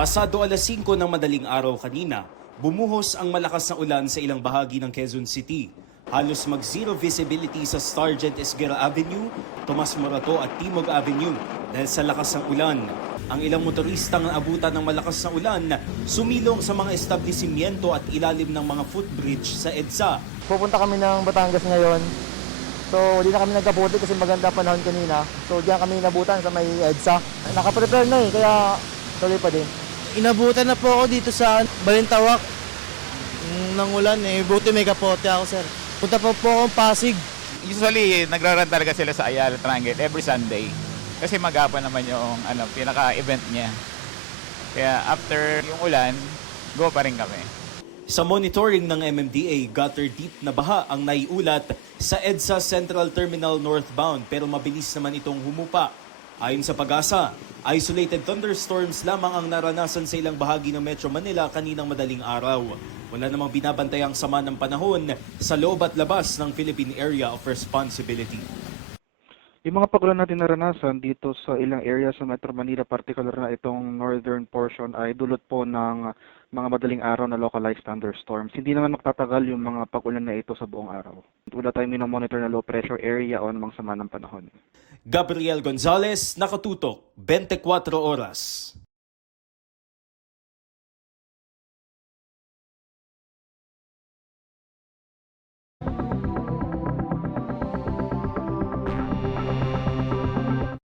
Pasado alas 5 ng madaling araw kanina, bumuhos ang malakas na ulan sa ilang bahagi ng Quezon City. Halos mag-zero visibility sa Sergeant Esguerra Avenue, Tomas Morato at Timog Avenue dahil sa lakas ng ulan. Ang ilang motoristang naabutan ng malakas na ulan sumilong sa mga establishmento at ilalim ng mga footbridge sa EDSA. Pupunta kami ng Batangas ngayon. So, hindi na kami nagkabuti kasi maganda panahon kanina. So, diyan kami nabutan sa may EDSA. Nakaprepare na kaya tuloy pa din. Inabutan na po ako dito sa Balintawak ng ulan buti may kapote ako, sir. Punta po akong Pasig. Usually, nagra-run talaga sila sa Ayala Triangle every Sunday. Kasi mag-apa naman yung pinaka-event niya. Kaya after yung ulan, go pa rin kami. Sa monitoring ng MMDA, gutter deep na baha ang naiulat sa EDSA Central Terminal northbound pero mabilis naman itong humupa. Ayon sa Pag-asa, isolated thunderstorms lamang ang naranasan sa ilang bahagi ng Metro Manila kaninang madaling araw. Wala namang binabantayang sama ng panahon sa loob at labas ng Philippine Area of Responsibility. Yung mga pagulan natin naranasan dito sa ilang area sa Metro Manila, particular na itong northern portion, ay dulot po ng mga madaling araw na localized thunderstorms. Hindi naman magtatagal yung mga pagulan na ito sa buong araw. Wala tayong minomonitor na low pressure area o namang sama ng panahon. Gabriel Gonzalez, Nakatutok, 24 Oras.